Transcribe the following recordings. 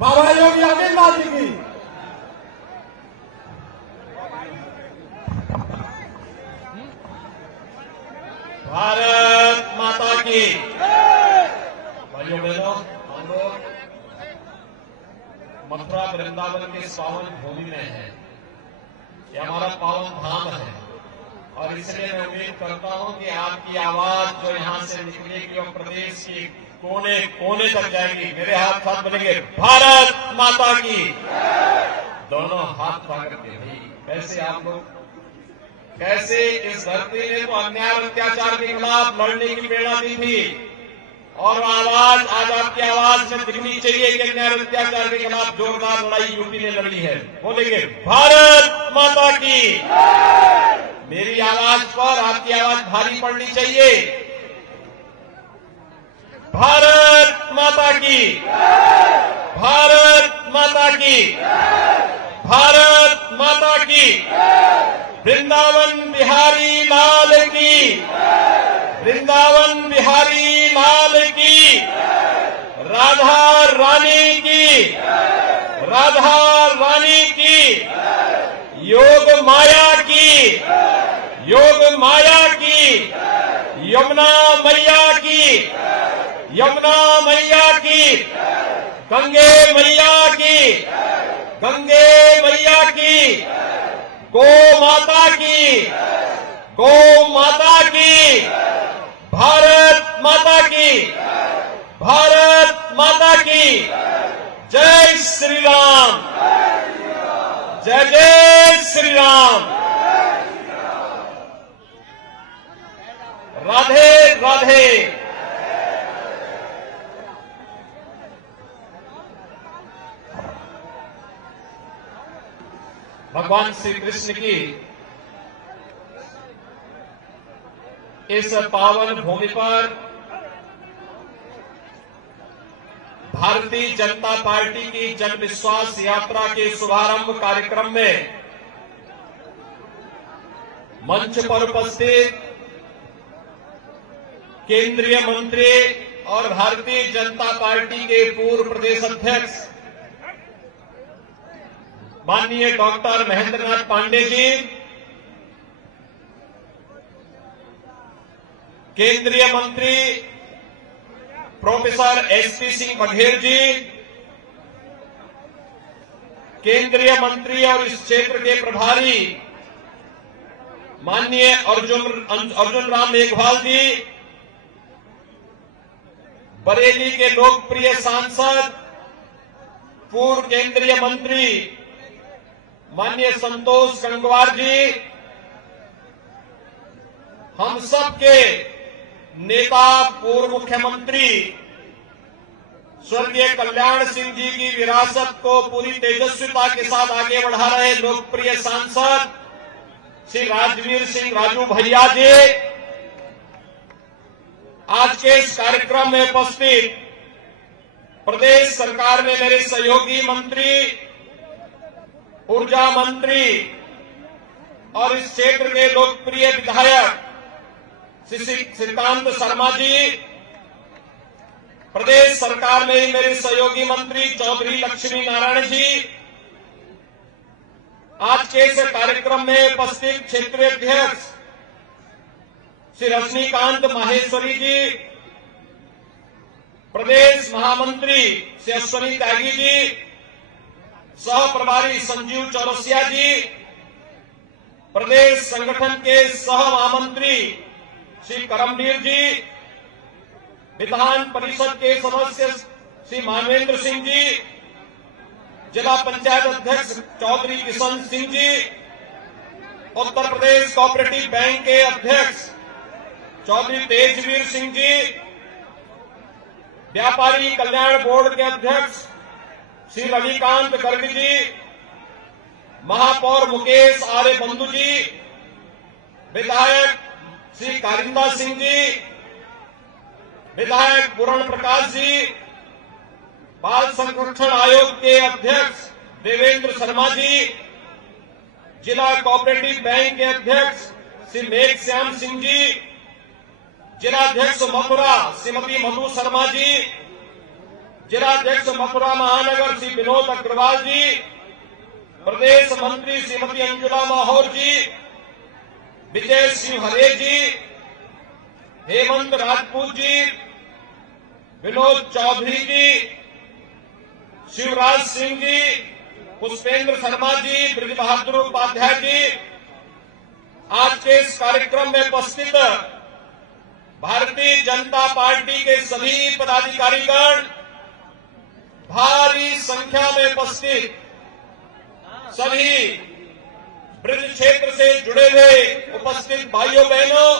बाबा योगी आदित्यनाथ जी की। भारत माता की। भाइयों बहनों, हम लोग मथुरा वृंदावन के पावन भूमि में हैं। ये हमारा पावन धाम है और इसलिए मैं उम्मीद करता हूं कि आपकी आवाज जो यहां से निकलेगी और प्रदेश की कोने कोने तक जाएगी। मेरे हाथ साथ बनेंगे, भारत माता की। दोनों हाथ पकड़ के। भाई कैसे आप लोग, कैसे इस धरती ने तो अन्याय अत्याचार के खिलाफ लड़ने की प्रेरणा दी थी और आवाज आज आपकी आवाज में दिखनी चाहिए कि अन्याय अत्याचार के खिलाफ जोरदार लड़ाई यूपी ने लड़ी है। बोलेंगे भारत माता की। मेरी आवाज पर आपकी आवाज भारी पड़नी चाहिए। भारत माता की। भारत माता की। भारत माता की। वृंदावन बिहारी लाल की। वृंदावन बिहारी लाल की। राधा रानी की। राधा रानी की। योग माया की। योग माया की। यमुना मैया की। यमुना मैया की। गंगे मैया की। गंगे मैया की। गौ माता की। गौ माता की। भारत माता की। भारत माता की। जय श्री राम। जय जय श्री राम। राधे राधे। भगवान श्री कृष्ण की इस पावन भूमि पर भारतीय जनता पार्टी की जन विश्वास यात्रा के शुभारंभ कार्यक्रम में मंच पर उपस्थित केंद्रीय मंत्री और भारतीय जनता पार्टी के पूर्व प्रदेश अध्यक्ष माननीय डॉक्टर महेंद्रनाथ पांडे जी, केंद्रीय मंत्री प्रोफेसर एसपी सिंह बघेल जी, केंद्रीय मंत्री और इस क्षेत्र के प्रभारी माननीय अर्जुन राम मेघवाल जी, बरेली के लोकप्रिय सांसद पूर्व केंद्रीय मंत्री माननीय संतोष गंगवार जी, हम सब के नेता पूर्व मुख्यमंत्री स्वर्गीय कल्याण सिंह जी की विरासत को पूरी तेजस्विता के साथ आगे बढ़ा रहे लोकप्रिय सांसद श्री राजवीर सिंह राजू भैया जी, आज के इस कार्यक्रम में उपस्थित प्रदेश सरकार में मेरे सहयोगी मंत्री, ऊर्जा मंत्री और इस क्षेत्र के लोकप्रिय विधायक श्री श्रीकांत शर्मा जी, प्रदेश सरकार में ही मेरे सहयोगी मंत्री चौधरी लक्ष्मी नारायण जी, आज के इस कार्यक्रम में उपस्थित क्षेत्रीय अध्यक्ष श्री रजनीकांत माहेश्वरी जी, प्रदेश महामंत्री श्री अश्वनी त्यागी जी, सह प्रभारी संजीव चौरसिया जी, प्रदेश संगठन के सह महामंत्री श्री करमवीर जी, विधान परिषद के सदस्य श्री मानवेंद्र सिंह जी, जिला पंचायत अध्यक्ष चौधरी किशन सिंह जी, उत्तर प्रदेश कोऑपरेटिव बैंक के अध्यक्ष चौधरी तेजवीर सिंह जी, व्यापारी कल्याण बोर्ड के अध्यक्ष श्री रविकांत गर्ग जी, महापौर मुकेश आर्य बंधु जी, विधायक श्री कारिंदा सिंह जी, विधायक पूर्ण प्रकाश जी, बाल संरक्षण आयोग के अध्यक्ष देवेंद्र शर्मा जी, जिला कोऑपरेटिव बैंक के अध्यक्ष श्री मेघ श्याम सिंह जी, जिलाध्यक्ष मथुरा श्रीमती मधु शर्मा जी, जिलाध्यक्ष मथुरा महानगर श्री विनोद अग्रवाल जी, प्रदेश मंत्री श्रीमती अंजुला माहौर जी, विजय सिंह हरे जी, हेमंत राजपूत जी, विनोद चौधरी जी, शिवराज सिंह जी, पुष्पेंद्र शर्मा जी, ब्रज बहादुर उपाध्याय जी, आज के इस कार्यक्रम में उपस्थित भारतीय जनता पार्टी के सभी पदाधिकारीगण, भारी संख्या में उपस्थित सभी ब्रज क्षेत्र से जुड़े हुए उपस्थित भाइयों बहनों,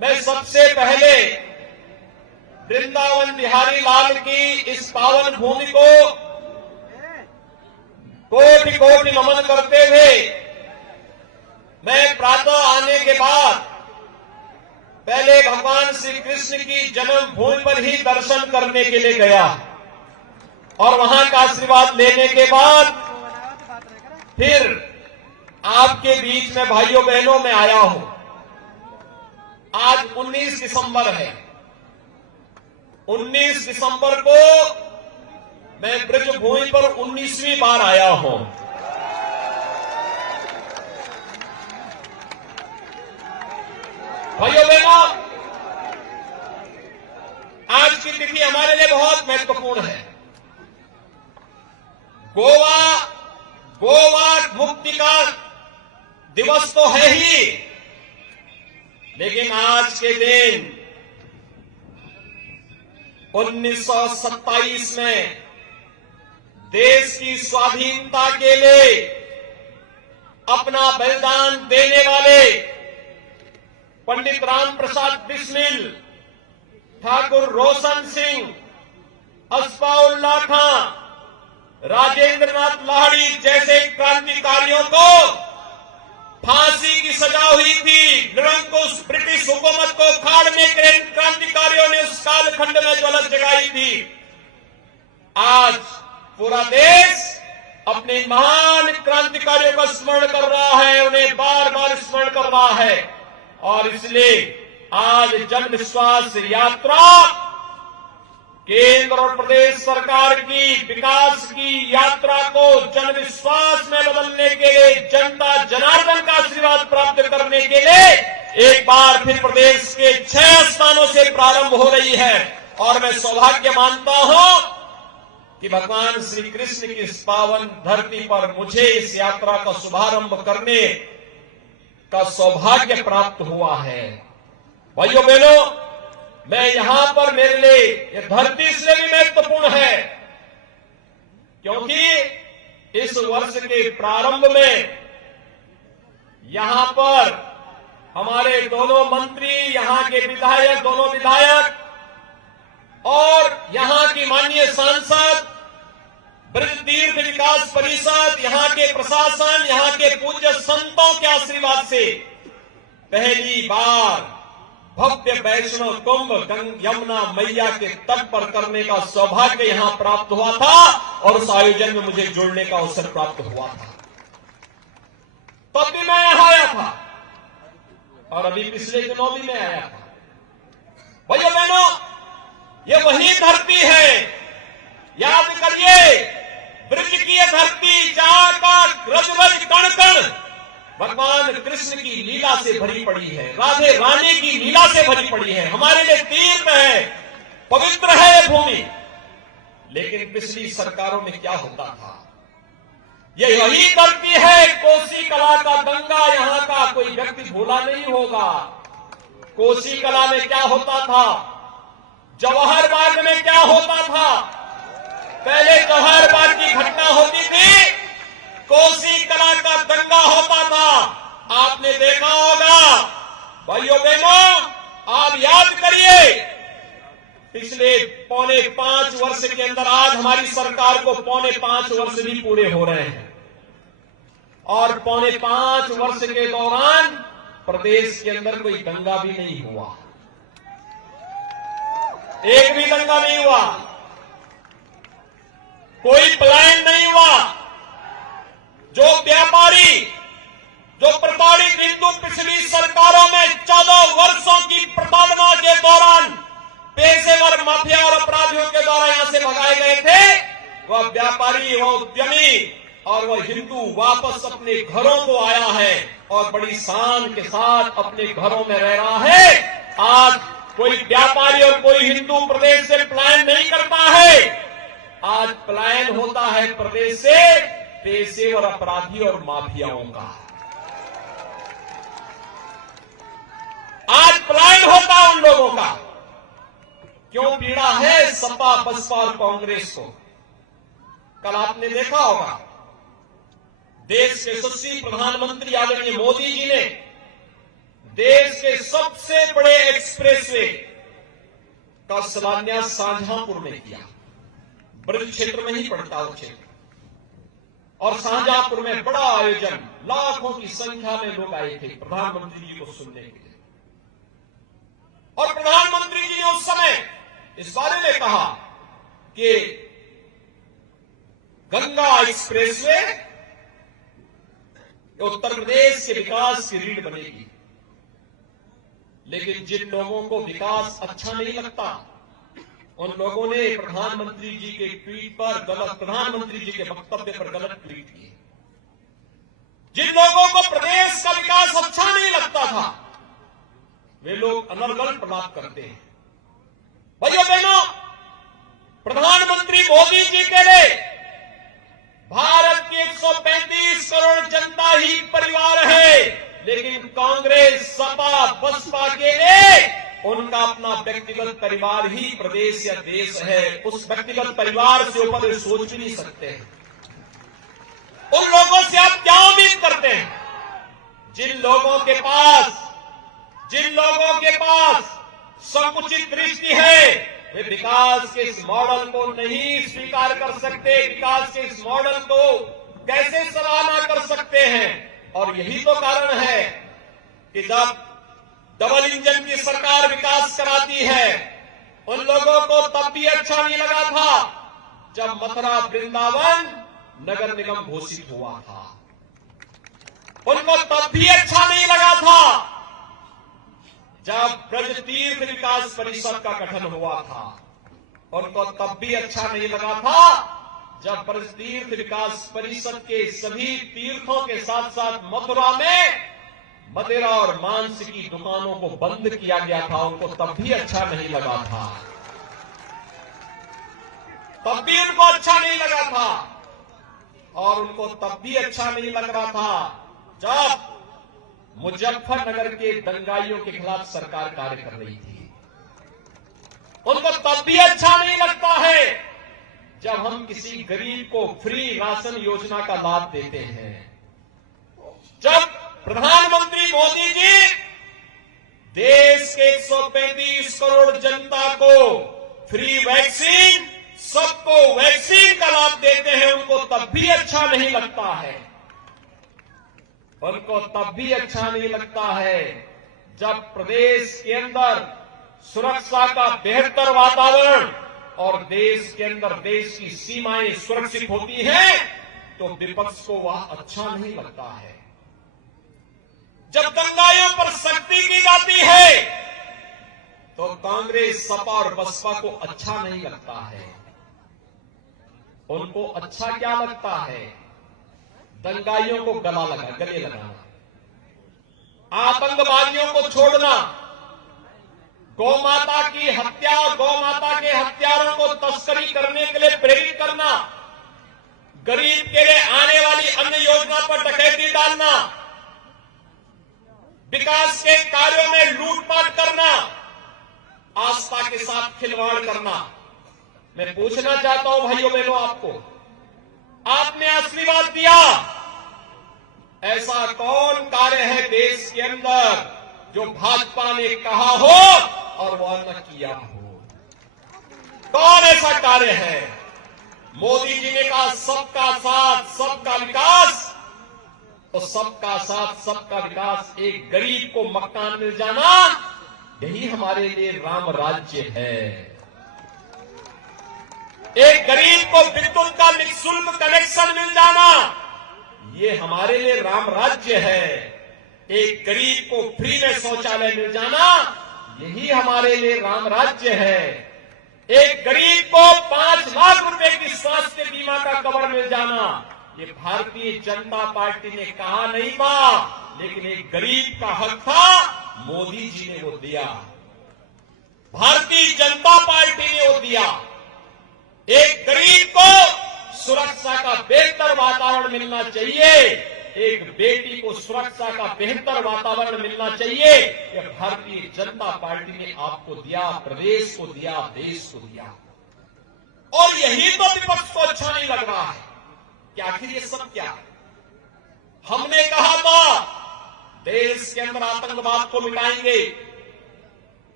मैं सबसे पहले वृंदावन बिहारी लाल की इस पावन भूमि को कोटि कोटि नमन करते हुए मैं प्रातः आने के बाद पहले भगवान श्री कृष्ण की जन्मभूमि पर ही दर्शन करने के लिए गया और वहां का आशीर्वाद लेने के बाद फिर आपके बीच में भाइयों बहनों में आया हूं। आज 19 दिसंबर है। 19 दिसंबर को मैं ब्रज भूमि पर 19वीं बार आया हूं। भाइयों बहनों, आज की तिथि हमारे लिए बहुत महत्वपूर्ण है। गोवा मुक्ति का दिवस तो है ही, लेकिन आज के दिन 1927 में देश की स्वाधीनता के लिए अपना बलिदान देने वाले पंडित राम प्रसाद बिस्मिल, ठाकुर रोशन सिंह, अस्फाउल्लाह खां, राजेंद्र नाथ लाहिड़ी जैसे क्रांतिकारियों को फांसी की सजा हुई थी। निरंकुश ब्रिटिश हुकूमत को उखाड़ने के लिए क्रांतिकारियों ने उस कालखंड में ज्वलंत जगाई थी। आज पूरा देश अपने महान क्रांतिकारियों का स्मरण कर रहा है, उन्हें बार बार स्मरण कर रहा है और इसलिए आज जन विश्वास यात्रा केंद्र और प्रदेश सरकार की विकास की यात्रा को जन विश्वास में बदलने के लिए, जनता जनार्दन का आशीर्वाद प्राप्त करने के लिए एक बार फिर प्रदेश के 6 स्थानों से प्रारंभ हो रही है। और मैं सौभाग्य मानता हूं कि भगवान श्री कृष्ण की इस पावन धरती पर मुझे इस यात्रा का शुभारंभ करने का सौभाग्य प्राप्त हुआ है। भाइयों बहनों, मैं यहां पर मेरे लिए यह धरती इसलिए भी महत्वपूर्ण है क्योंकि इस वर्ष के प्रारंभ में यहां पर हमारे दोनों मंत्री, यहां के विधायक, दोनों विधायक और यहां की माननीय सांसद, ब्रज तीर्थ विकास परिषद, यहां के प्रशासन, यहां के पूज्य संतों के आशीर्वाद से पहली बार भव्य वैष्णव कुंभ यमुना मैया के तट पर करने का सौभाग्य यहां प्राप्त हुआ था और उस आयोजन में मुझे जुड़ने का अवसर प्राप्त हुआ था। तब भी मैं यहां आया था और अभी पिछले दिनों भी मैं आया था। भैया बहनों, ये वही धरती है, याद करिए, ब्रज की यह धरती जहां का रज कण कण भगवान कृष्ण की लीला से भरी पड़ी है, राधे रानी की लीला से भरी पड़ी है। हमारे लिए तीर्थ है, पवित्र है ये भूमि। लेकिन पिछली सरकारों में क्या होता था? ये वही धरती है, कोसी कला का गंगा, यहां का कोई व्यक्ति भूला नहीं होगा। कोसी कला में क्या होता था? जवाहर बाग में क्या होता था? पहले जवाहर बाग की घटना होती थी, कोसी कला का दंगा होता था। आपने देखा होगा। भाइयों बहनों, आप याद करिए, पिछले 4.25 वर्ष के अंदर आज हमारी सरकार को 4.25 वर्ष भी पूरे हो रहे हैं और 4.25 वर्ष के दौरान प्रदेश के अंदर कोई दंगा भी नहीं हुआ, एक भी दंगा नहीं हुआ, कोई पलायन नहीं हुआ। जो व्यापारी, जो प्रताड़ित हिंदू पिछली सरकारों में 14 वर्षों की प्रताड़ना के दौरान पेशेवर माफिया और अपराधियों के द्वारा यहां से भगाए गए थे, वह व्यापारी, वह उद्यमी और वह हिंदू वापस अपने घरों को आया है और बड़ी शान के साथ अपने घरों में रह रहा है। आज कोई व्यापारी और कोई हिंदू प्रदेश से पलायन नहीं करता है, आज पलायन होता है प्रदेश से पेशेवर अपराधी और माफियाओं का। आज पलायन होता है उन लोगों का। क्यों पीड़ा है सपा, बसपा और कांग्रेस को? कल आपने देखा होगा, देश के यशस्वी प्रधानमंत्री आदरणीय मोदी जी ने देश के सबसे बड़े एक्सप्रेसवे का शिलान्यास शाहजहांपुर में किया। ब्रज क्षेत्र में ही पड़ता है क्षेत्र, और शाहजहांपुर में बड़ा आयोजन, लाखों की संख्या में लोग आए थे प्रधानमंत्री जी को सुनने के लिए। और प्रधानमंत्री जी ने उस समय इस बारे में कहा कि गंगा एक्सप्रेसवे उत्तर प्रदेश के विकास की रीढ़ बनेगी। लेकिन जिन लोगों को विकास अच्छा नहीं लगता, उन लोगों ने प्रधानमंत्री जी के ट्वीट पर गलत, प्रधानमंत्री जी के वक्तव्य पर गलत ट्वीट किए। जिन लोगों को प्रदेश का विकास अच्छा नहीं लगता था, वे लोग अनर्गल प्रलाप करते हैं। भाइयों बहनों, प्रधानमंत्री मोदी जी के लिए भारत की 135 करोड़ जनता ही परिवार है, लेकिन कांग्रेस, सपा, बसपा के लिए उनका अपना व्यक्तिगत परिवार ही प्रदेश या देश है। उस व्यक्तिगत परिवार से ऊपर सोच भी नहीं सकते हैं। उन लोगों से आप क्या उम्मीद करते हैं? जिन लोगों के पास संकुचित दृष्टि है, वे विकास के इस मॉडल को नहीं स्वीकार कर सकते, विकास के इस मॉडल को कैसे सराहना कर सकते हैं। और यही तो कारण है कि जब डबल इंजन की सरकार विकास कराती है, उन लोगों को तब भी अच्छा नहीं लगा था जब मथुरा वृंदावन नगर निगम घोषित हुआ था। उनको तब भी अच्छा नहीं लगा था जब ब्रज तीर्थ विकास परिषद का गठन हुआ था। उनको तब भी अच्छा नहीं लगा था जब ब्रज तीर्थ विकास परिषद के सभी तीर्थों के साथ साथ मथुरा में मदिरा और मांस की दुकानों को बंद किया गया था। उनको तब भी अच्छा नहीं लगा था, तब भी उनको अच्छा नहीं लगा था। और उनको तब भी अच्छा नहीं लग रहा था जब मुजफ्फरनगर के दंगाइयों के खिलाफ सरकार कार्य कर रही थी। उनको तब भी अच्छा नहीं लगता है जब हम किसी गरीब को फ्री राशन योजना का लाभ देते हैं। जब प्रधानमंत्री मोदी जी देश के 135 करोड़ जनता को फ्री वैक्सीन, सबको वैक्सीन का लाभ देते हैं, उनको तब भी अच्छा नहीं लगता है। उनको तब भी अच्छा नहीं लगता है जब प्रदेश के अंदर सुरक्षा का बेहतर वातावरण और देश के अंदर देश की सीमाएं सुरक्षित होती हैं, तो विपक्ष को वह अच्छा नहीं लगता है। जब दंगाइयों पर सख्ती की जाती है, तो कांग्रेस, सपा और बसपा को अच्छा नहीं लगता है। उनको अच्छा क्या लगता है? दंगाइयों को गले लगाना, आतंकवादियों को छोड़ना, गौमाता की हत्या, गौमाता के हत्यारों को तस्करी करने के लिए प्रेरित करना, गरीब के लिए आने वाली अन्य योजना पर डकैती डालना, विकास के कार्यों में लूटपाट करना, आस्था के साथ खिलवाड़ करना। मैं पूछना चाहता हूं भाइयों बहनों, आपने आशीर्वाद दिया, ऐसा कौन कार्य है देश के अंदर जो भाजपा ने कहा हो और वह न किया हो? कौन ऐसा कार्य है? मोदी जी ने कहा सबका साथ सबका विकास, तो सबका साथ सबका विकास, एक गरीब को मकान मिल जाना, यही हमारे लिए राम राज्य है। एक गरीब को विद्युत का निःशुल्क कनेक्शन मिल जाना, ये हमारे लिए राम राज्य है। एक गरीब को फ्री में शौचालय मिल जाना, यही हमारे लिए राम राज्य है। एक गरीब को 5 लाख रुपए की स्वास्थ्य बीमा का कवर मिल जाना, ये भारतीय जनता पार्टी ने कहा नहीं था, लेकिन एक गरीब का हक था, मोदी जी ने वो दिया, भारतीय जनता पार्टी ने वो दिया। एक गरीब को सुरक्षा का बेहतर वातावरण मिलना चाहिए, एक बेटी को सुरक्षा का बेहतर वातावरण मिलना चाहिए, यह भारतीय जनता पार्टी ने आपको दिया, प्रदेश को दिया, देश को दिया। और यही तो विपक्ष को अच्छा नहीं लग रहा है कि आखिर ये सब क्या है। हमने कहा था देश के अंदर आतंकवाद को मिटाएंगे,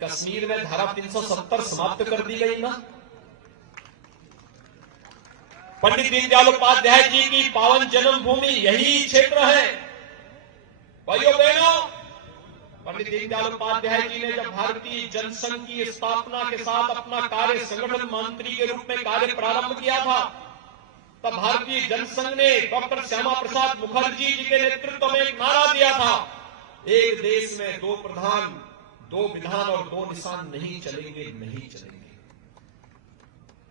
कश्मीर में धारा 370 समाप्त कर दी गई ना। पंडित दीनदयाल उपाध्याय जी की पावन जन्मभूमि यही क्षेत्र है। भाइयों बहनों, पंडित दीनदयाल उपाध्याय जी ने जब भारतीय जनसंघ की स्थापना के साथ अपना कार्य संगठन मंत्री के रूप में कार्य प्रारंभ किया था, तब भारतीय जनसंघ ने डॉक्टर श्यामा प्रसाद मुखर्जी जी के नेतृत्व में एक नारा दिया था, एक देश में 2 प्रधान, 2 विधान और 2 निशान नहीं चलेंगे, नहीं चलेंगे।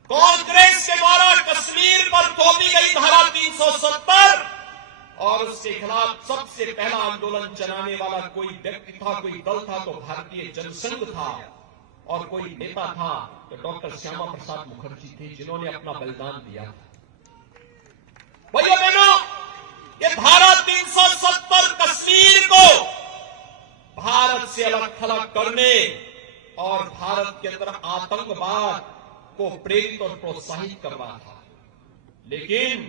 कांग्रेस के द्वारा कश्मीर पर थोपी गई धारा 370 और उसके खिलाफ सबसे पहला आंदोलन चलाने वाला कोई व्यक्ति था, कोई दल था तो भारतीय जनसंघ था, और कोई नेता था तो डॉक्टर श्यामा प्रसाद मुखर्जी थे, जिन्होंने अपना बलिदान दिया। भैया बहनों, ये धारा 370 कश्मीर को भारत से अलग थलग करने और भारत के अंदर आतंकवाद को प्रेरित और प्रोत्साहित कर रहा था, लेकिन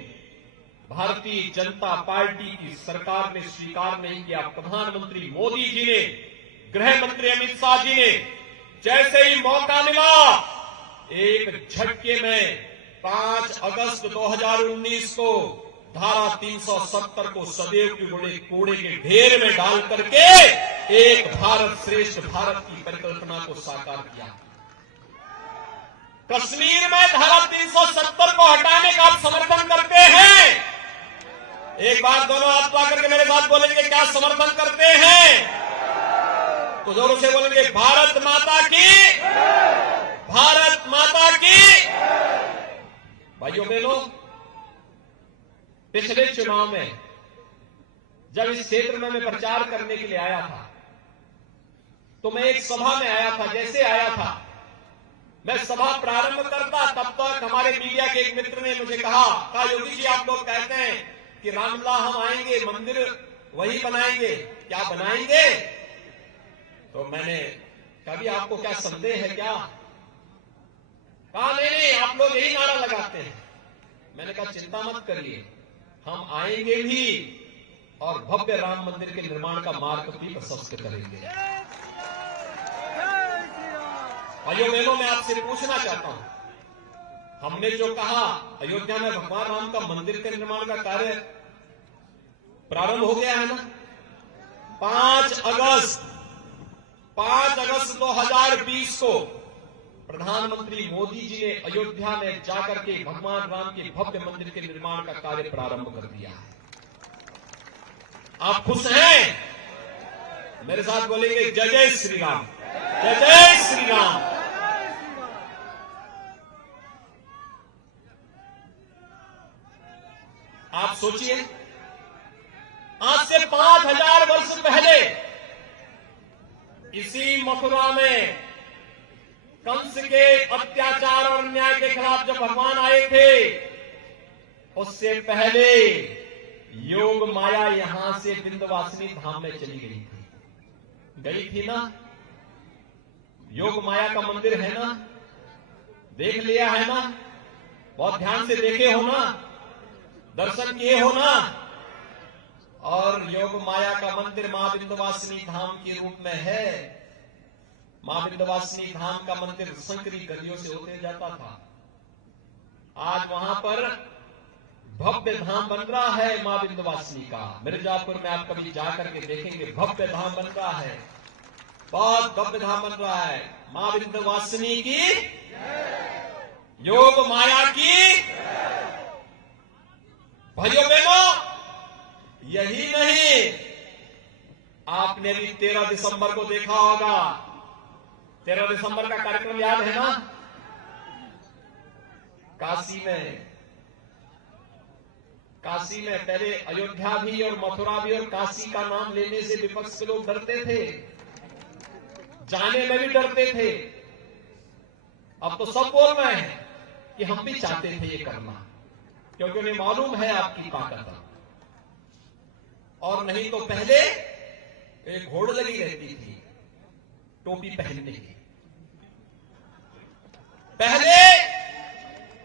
भारतीय जनता पार्टी की सरकार ने स्वीकार नहीं किया। प्रधानमंत्री मोदी जी ने, गृह मंत्री अमित शाह जी ने जैसे ही मौका मिला, एक झटके में 5 अगस्त 2019 को धारा 370 को सदैव के बड़े कूड़े के ढेर में डाल करके एक भारत श्रेष्ठ भारत की परिकल्पना को साकार किया। कश्मीर में धारा 370 को हटाने का आप समर्थन करते हैं? एक बार दोनों हाथ पा करके मेरे साथ बोलेंगे, क्या समर्थन करते हैं? तो जोरों से बोलेंगे, भारत माता की, भारत माता की। भाइयों बहनों, पिछले चुनाव में जब इस क्षेत्र में मैं प्रचार करने के लिए आया था, तो मैं एक सभा में आया था। जैसे आया था, मैं सभा प्रारंभ करता, तब तक हमारे मीडिया के एक मित्र ने मुझे कहा, योगी जी आप लोग कहते हैं कि रामलला हम आएंगे, मंदिर वही बनाएंगे, क्या बनाएंगे? तो मैंने कभी आपको क्या संदेह है क्या? कहा नहीं, आप लोग यही नारा लगाते हैं। मैंने कहा चिंता मत करिए, हम आएंगे भी और भव्य राम मंदिर के निर्माण का मार्ग भी प्रशस्त करेंगे। भाइयों बहनों, मैं आपसे पूछना चाहता हूं, हमने जो कहा अयोध्या में भगवान राम का मंदिर के निर्माण का कार्य प्रारंभ हो गया है ना। 5 अगस्त 2020 को प्रधानमंत्री मोदी जी ने अयोध्या में जाकर के भगवान राम के भव्य मंदिर के निर्माण का कार्य प्रारंभ कर दिया है। आप खुश हैं? मेरे साथ बोलेंगे, जय जय श्री राम, जय जय श्री राम। आप सोचिए, आज से 5000 वर्ष पहले इसी मथुरा में कंस के अत्याचार और अन्याय के खिलाफ जब भगवान आए थे, उससे पहले योग माया यहां से विंध्यवासिनी धाम में चली गई थी ना। योग माया का मंदिर है ना, देख लिया है ना, बहुत ध्यान से देखे हो ना, दर्शन किए हो ना। और योग माया का मंदिर मां विंध्यवासिनी धाम के रूप में है। मां विंध्यवासिनी धाम का मंदिर संकरी गलियों से होते जाता था। आज वहां पर भव्य धाम बन रहा है मां विंध्यवासिनी का। मिर्जापुर में आप कभी जाकर के देखेंगे, भव्य धाम बन रहा है, बहुत भव्य धाम बन रहा है। मां विंध्यवासिनी की, योग माया की। भाइयों बहनों, यही नहीं, आपने भी 13 दिसंबर को देखा होगा, 13 दिसंबर का कार्यक्रम याद है ना? काशी में पहले अयोध्या भी और मथुरा भी और काशी का नाम लेने से विपक्ष के लोग डरते थे, जाने में भी डरते थे। अब तो सब बोल रहे हैं कि हम भी चाहते थे ये करना, क्योंकि उन्हें मालूम है आपकी ताकत। और नहीं तो पहले एक घोड़ लगी रहती थी टोपी पहनने की। पहले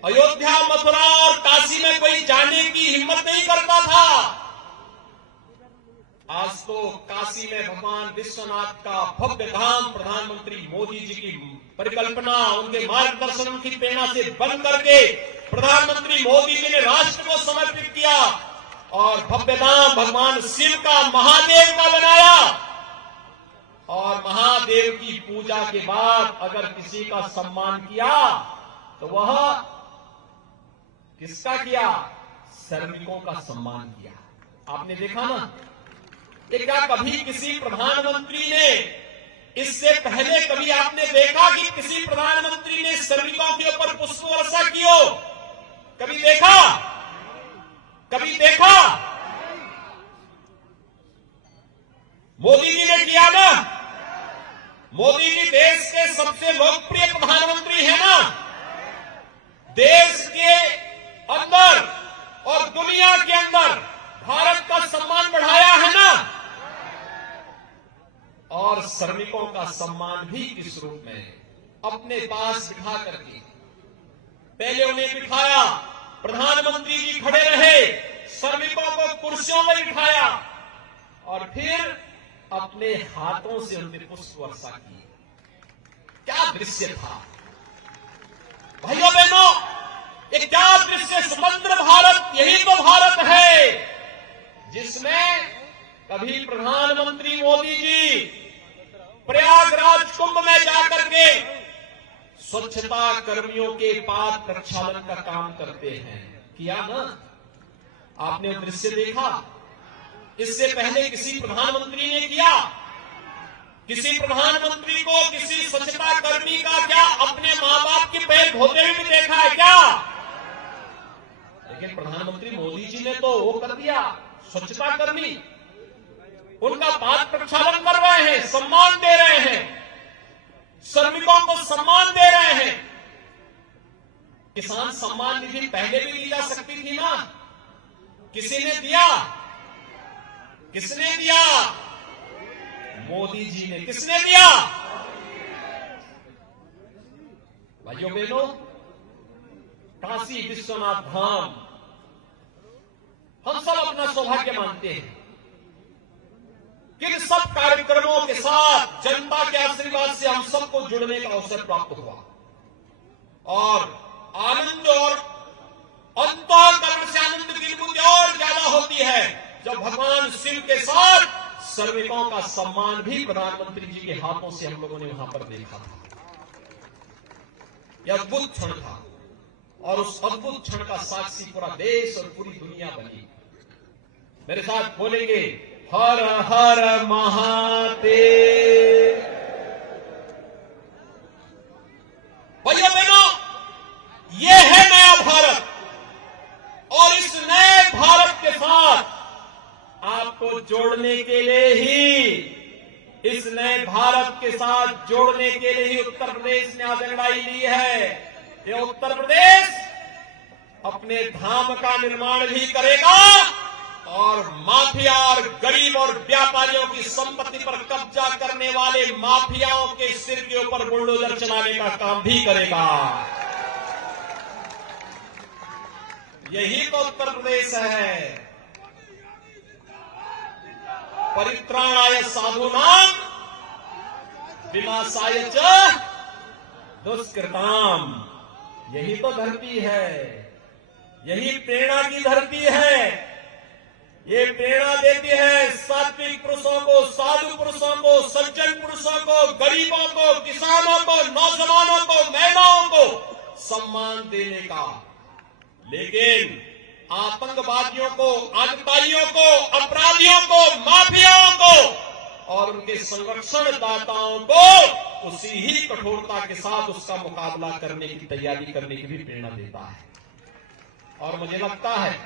अयोध्या, मथुरा और काशी में कोई जाने की हिम्मत नहीं करता था। आज तो काशी में भगवान विश्वनाथ का भव्य धाम प्रधानमंत्री मोदी जी की परिकल्पना, उनके मार्गदर्शन की प्रेरणा से बन करके प्रधानमंत्री मोदी जी ने राष्ट्र को समर्पित किया और भव्य धाम भगवान शिव का, महादेव का बनाया। और महादेव की पूजा के बाद अगर किसी का सम्मान किया तो वह किसका किया? श्रमिकों का सम्मान किया। आपने देखा ना, क्या कभी किसी प्रधानमंत्री ने, इससे पहले कभी आपने देखा कि किसी प्रधानमंत्री ने श्रमिकों के ऊपर पुष्प वर्षा की हो? कभी देखा? कभी देखा? मोदी जी ने किया ना। मोदी जी देश के सबसे लोकप्रिय प्रधानमंत्री है ना। देश के अंदर और दुनिया के अंदर भारत का सम्मान बढ़ाया है ना। और श्रमिकों का सम्मान भी किस रूप में? अपने पास बिठा करके। पहले उन्हें बिठाया, प्रधानमंत्री जी खड़े रहे, श्रमिकों को कुर्सियों में बिठाया और फिर अपने हाथों से उनमें पुष्प वर्षा की। क्या दृश्य था भाइयों बहनों, ये क्या दृश्य! स्वतंत्र भारत, यही तो भारत है जिसमें कभी प्रधानमंत्री मोदी जी प्रयागराज कुंभ में जाकर के स्वच्छता कर्मियों के पाद प्रक्षालन का काम करते हैं। किया ना? आपने वो दृश्य देखा? इससे पहले किसी प्रधानमंत्री ने किया? किसी प्रधानमंत्री को किसी स्वच्छता कर्मी का क्या अपने मां बाप के पैर धोते हुए भी देखा है क्या? लेकिन प्रधानमंत्री मोदी जी ने तो वो कर दिया, स्वच्छता कर्मी उनका पाद प्रक्षालन कर रहे हैं, सम्मान दे रहे हैं, श्रमिकों को सम्मान दे रहे हैं। किसान सम्मान निधि पहले भी दी जा सकती थी ना। किसी ने दिया? किसने दिया? मोदी जी ने। किसने दिया? भाइयों बहनों, काशी विश्वनाथ धाम हम सब अपना सौभाग्य मानते हैं कि इन सब कार्यक्रमों के साथ जनता के आशीर्वाद से हम सबको जुड़ने का अवसर प्राप्त हुआ और आनंद और अंतःकरण से आनंद की अनुभूति और ज्यादा होती है जब भगवान शिव के साथ श्रमिकों का सम्मान भी प्रधानमंत्री जी के हाथों से हम लोगों ने वहां पर देखा था। यह अद्भुत क्षण था और उस अद्भुत क्षण का साक्षी पूरा देश और पूरी दुनिया बनी। मेरे साथ बोलेंगे, हर हर महादेव। भैया बहनों, ये है नया भारत और इस नए भारत के साथ आपको जोड़ने के लिए ही, इस नए भारत के साथ जोड़ने के लिए ही उत्तर प्रदेश ने आज अंगड़ाई ली है। ये उत्तर प्रदेश अपने धाम का निर्माण भी करेगा और माफिया और गरीब और व्यापारियों की संपत्ति पर कब्जा करने वाले माफियाओं के सिर के ऊपर बुलडोजर चलाने का काम भी करेगा। यही तो उत्तर प्रदेश है। परित्राणाय साधूनां विनाशाय च दुष्कृताम्। यही तो धरती है, यही प्रेरणा की धरती है। ये प्रेरणा देती है सात्विक पुरुषों को, साधु पुरुषों को, सज्जन पुरुषों को, गरीबों को, किसानों को, नौजवानों को, महिलाओं को सम्मान देने का। लेकिन आतंकवादियों को, आतंकवादियों को, अपराधियों को, माफियाओं को और उनके संरक्षण दाताओं को उसी ही कठोरता के साथ उसका मुकाबला करने की तैयारी करने की भी प्रेरणा देता है। और मुझे लगता है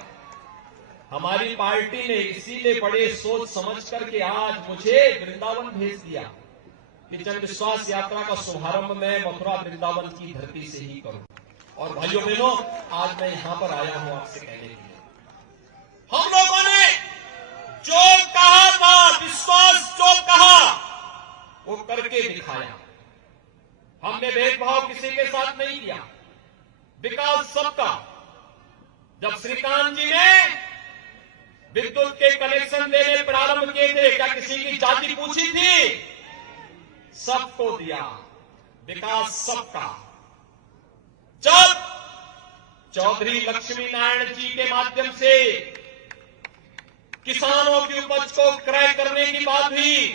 हमारी पार्टी ने इसीलिए बड़े सोच समझ करके आज मुझे वृंदावन भेज दिया कि जन विश्वास यात्रा का शुभारंभ मैं मथुरा वृंदावन की धरती से ही करूं। और भाइयों बहनों, आज मैं यहां पर आया हूं आपसे कहने के लिए, हम लोगों ने जो कहा था, विश्वास जो कहा वो करके दिखाया। हमने भेदभाव किसी के साथ नहीं किया, विकास सबका। जब श्रीकांत जी ने विद्युत के कनेक्शन देने प्रारंभ किए थे, क्या किसी की जाति पूछी थी? सबको दिया, विकास सबका। जब चौधरी लक्ष्मी नारायण जी के माध्यम से किसानों की उपज को क्रय करने की बात हुई,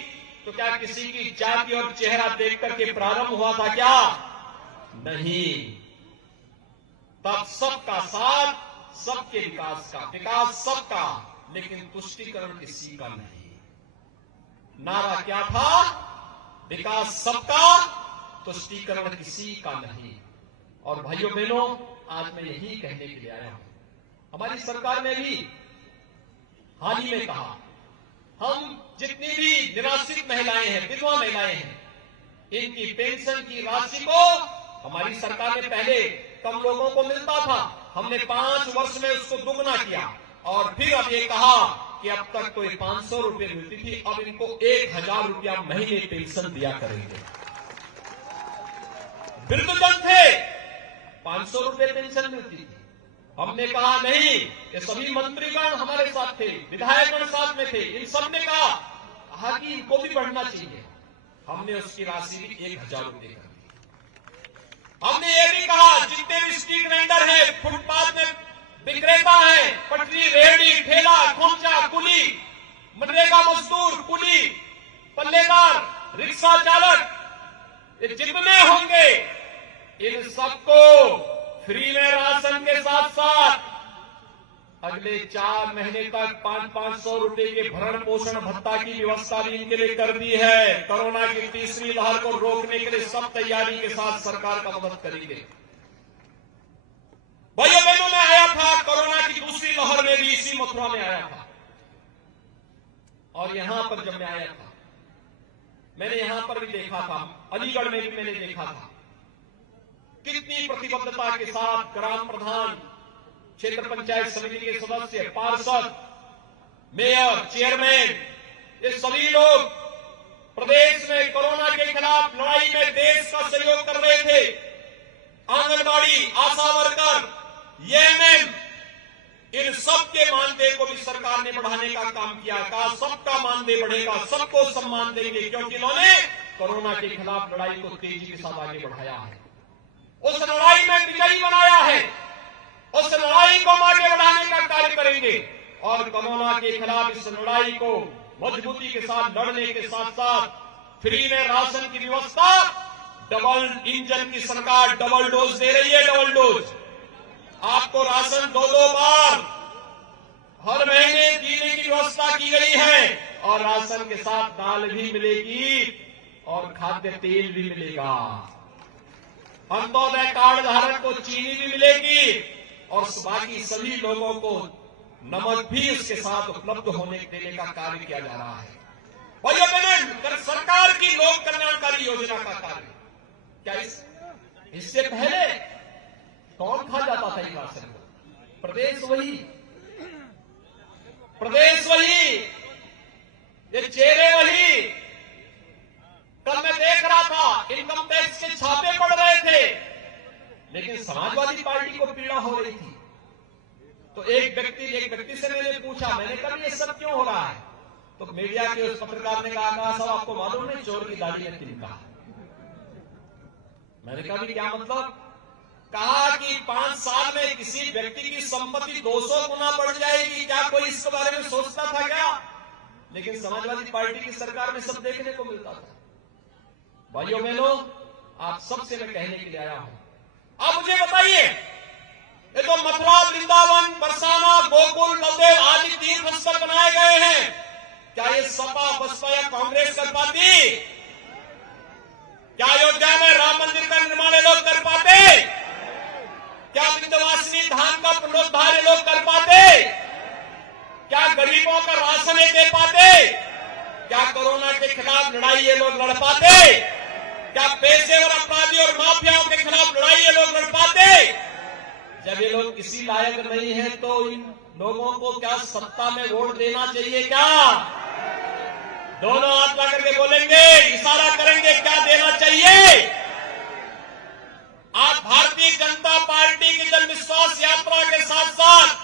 तो क्या किसी की जाति और चेहरा देख करके प्रारंभ हुआ था क्या? नहीं। तब सबका साथ, सबके विकास का, विकास सबका, लेकिन तुष्टीकरण किसी का नहीं। नारा क्या था? विकास सबका, तुष्टीकरण किसी का नहीं। और भाइयों बहनों, आज मैं यही कहने के लिए आया हूं। हमारी सरकार ने भी हाल ही में कहा, हम जितनी भी निराश्रित महिलाएं हैं, विधवा महिलाएं हैं, इनकी पेंशन की राशि को हमारी सरकार ने पहले कम लोगों को मिलता था, हमने 5 वर्ष में उसको दुगना किया। और फिर अब ये कहा कि अब तक तो 500 रुपए मिलती थी, अब इनको 1000 रुपया महीने पेंशन दिया करेंगे। वृद्धजन थे, 500 रुपए पेंशन मिलती थी। हमने कहा नहीं, ये सभी मंत्रीगण हमारे साथ थे, विधायकगण साथ में थे, इन सब ने कहा कि इनको भी बढ़ना चाहिए। हमने उसकी राशि भी 1000 रुपए कर दी। हमने ये भी कहा, जितने भी स्ट्रीट वेंडर हैं, फुटपाथ में विक्रेता हैं, पटरी, रेहड़ी, ठेला, खोमचा, कुली, मनरेगा मजदूर, कुली, पल्लेदार, रिक्शा चालक, ये जितने होंगे, इन सबको फ्री में राशन के साथ साथ अगले 4 महीने तक 500 रुपए के भरण पोषण भत्ता की व्यवस्था भी इनके लिए कर दी है। कोरोना की तीसरी लहर को रोकने के लिए सब तैयारी के साथ सरकार का मदद करेंगे। भाइयों बहनों, में आया था कोरोना की दूसरी लहर में भी इसी मथुरा में आया था। और यहां पर जब मैं आया था, मैंने यहां पर भी देखा था, अलीगढ़ में भी मैंने देखा था, कितनी प्रतिबद्धता के साथ ग्राम प्रधान, क्षेत्र पंचायत समिति के सदस्य, पार्षद, मेयर, चेयरमैन, ये सभी लोग प्रदेश में कोरोना के खिलाफ लड़ाई में देश का सहयोग कर रहे थे। आंगनबाड़ी, आशा वर्कर, एएनएम, इन सबके मानदेय को भी सरकार ने बढ़ाने का काम किया। कहा सबका मानदेय बढ़ेगा, सबको सम्मान देंगे, क्योंकि इन्होंने कोरोना के खिलाफ लड़ाई को तेजी के साथ आगे बढ़ाया है, उस लड़ाई में विजयी बनाया है, उस लड़ाई को आगे बढ़ाने का कार्य करेंगे। और कोरोना के खिलाफ इस लड़ाई को मजबूती के साथ लड़ने के साथ साथ फ्री में राशन की व्यवस्था, डबल इंजन की सरकार डबल डोज दे रही है। डबल डोज आपको राशन 2-2 बार हर महीने देने की व्यवस्था की गई है। और राशन के साथ दाल भी मिलेगी और खाद्य तेल भी मिलेगा। अंत्योदय कार्ड धारक को चीनी भी मिलेगी और बाकी सभी लोगों को नमक भी उसके साथ उपलब्ध होने देने का कार्य किया जा रहा है। भाइयों बहनों, सरकार की लोक कल्याणकारी योजना का कार्य क्या इससे पहले कौन खा जाता था ये राशन को? प्रदेश वही, ये चेहरे वही। कल मैं देख रहा था इनकम टैक्स के छापे पड़ रहे थे, लेकिन समाजवादी पार्टी को पीड़ा हो रही थी। तो एक व्यक्ति से मैंने पूछा, मैंने कहा ये सब क्यों हो रहा है? तो मीडिया के उस पत्रकार ने कहा साहब आपको मालूम नहीं चोर की दाढ़ी ने तिनका। मैंने कहा भी क्या मतलब? कहा कि 5 साल में किसी व्यक्ति की संपत्ति 200 गुना बढ़ जाएगी, क्या कोई इसके बारे में सोचता था क्या? लेकिन समाजवादी पार्टी की सरकार में सब देखने को मिलता था। भाइयों बहनों, आप सबसे मैं कहने के लिए आया हूं, आप मुझे बताइए, ये तो मथुरा, वृंदावन, बरसाना, गोकुल, नवदेव आदि तीर्थ स्थल बनाए गए हैं, क्या ये सपा, बसपा या कांग्रेस कर पाती? क्या अयोध्या में राम मंदिर का निर्माण ये लोग कर पाते? क्या विंध्यवासिनी धाम का पुनरुद्धार ये लोग कर पाते? क्या गरीबों का राशन ये दे पाते? क्या कोरोना के खिलाफ लड़ाई ये लोग लड़ पाते? क्या पेशेवर अपराधी और माफियाओं के खिलाफ लड़ाई ये लोग लड़ पाते? जब ये लोग किसी लायक नहीं है तो इन लोगों को क्या सत्ता में वोट देना चाहिए? क्या दोनों हाथ ला करके बोलेंगे, इशारा करेंगे, क्या देना चाहिए? आज भारतीय जनता पार्टी की जन विश्वास यात्रा के साथ साथ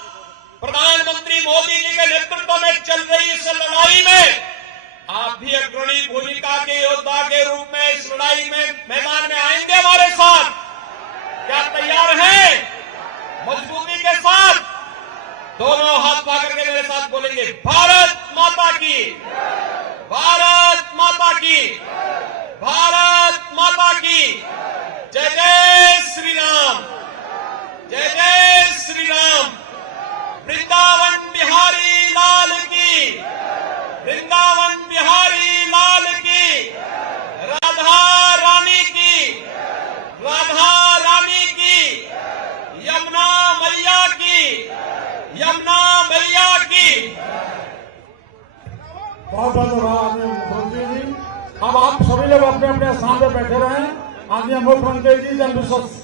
प्रधानमंत्री मोदी जी के नेतृत्व में चल रही इस लड़ाई में आप भी अग्रणी भूमिका के योद्धा के रूप में इस लड़ाई में मैदान में आएंगे हमारे साथ? क्या तैयार हैं? मजबूती के साथ दोनों हाथ पा करके मेरे साथ बोलेंगे, भारत माता की, भारत माता की, भारत माता की, जय जय श्री राम, जय जय श्री राम। वृंदावन बिहारी लाल की, वृंदावन बिहारी लाल की, राधा रानी की, राधा रानी की, यमुना मैया की, यमुना मैया की। बहुत बहुत धन्यवाद मुख्यमंत्री जी। अब आप सभी लोग अपने अपने स्थान पर बैठे रहें। आदरणीय मुख्यमंत्री जी जन विश्वास